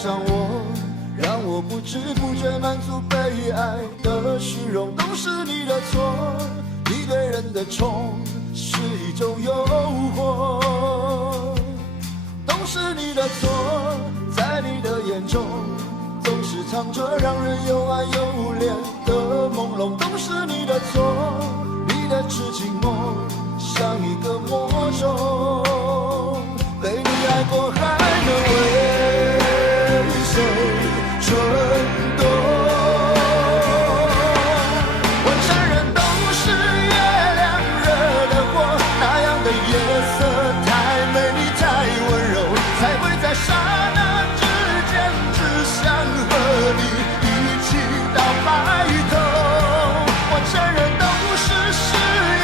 上我，让我不知不觉满足被爱的虚荣，都是你的错。你对人的宠是一种诱惑，都是你的错。在你的眼中，总是藏着让人又爱又怜的朦胧，都是你的错。你的痴情梦像一个魔咒，被你爱过还能为谁蠢动？我承认都是月亮惹的祸，那样的夜色太美丽太温柔，才会在刹那之间只想和你一起到白头。我承认都是誓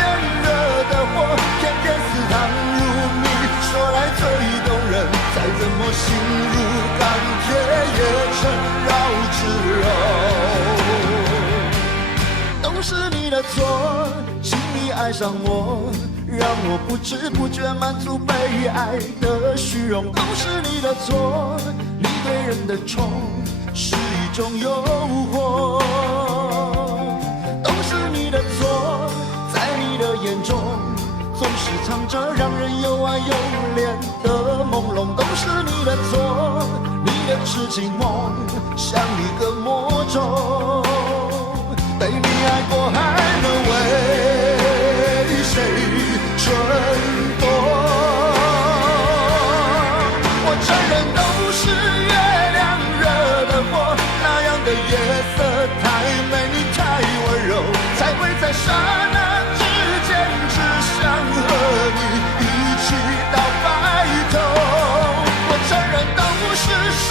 言惹的祸，偏偏似糖如蜜，说来最动人，再怎么心如钢铁也成绕指柔。都是你的错，请你爱上我，让我不知不觉满足被爱的虚荣，都是你的错。你对人的宠是一种诱惑，都是你的错。在你的眼中总是藏着让人又爱又怜的朦胧，都是你的错。你的痴情梦像一个魔咒，被你爱过还能为谁蠢动？我承认都是月亮惹的祸，那样的夜色太美丽太温柔，才会在刹那之间只想和你一起到白头。我承认都是誓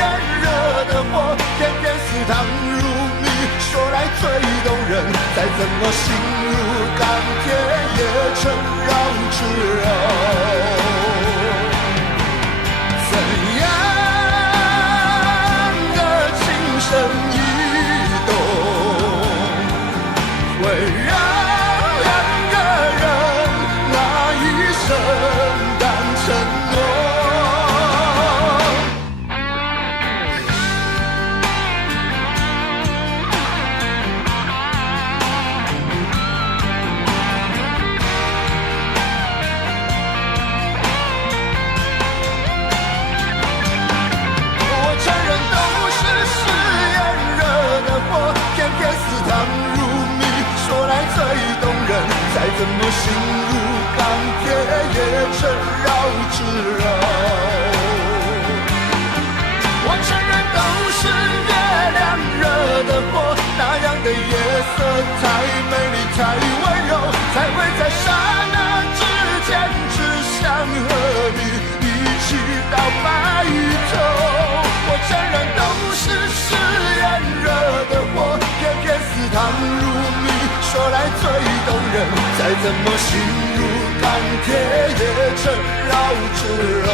言惹的祸，偏偏似糖如蜜，说来最动人，再怎么心如钢铁也成绕指柔。怎样的情深意动，会让两个人那一生当承诺？再怎么心如钢铁也成绕指柔。我承认都是月亮惹的祸，那样的夜色太美丽太温柔，才会在刹那之间只想和你一起到白头。我承认都是誓言惹的祸，偏偏似糖如蜜，说来最动人，再怎么心如钢铁也成绕指柔。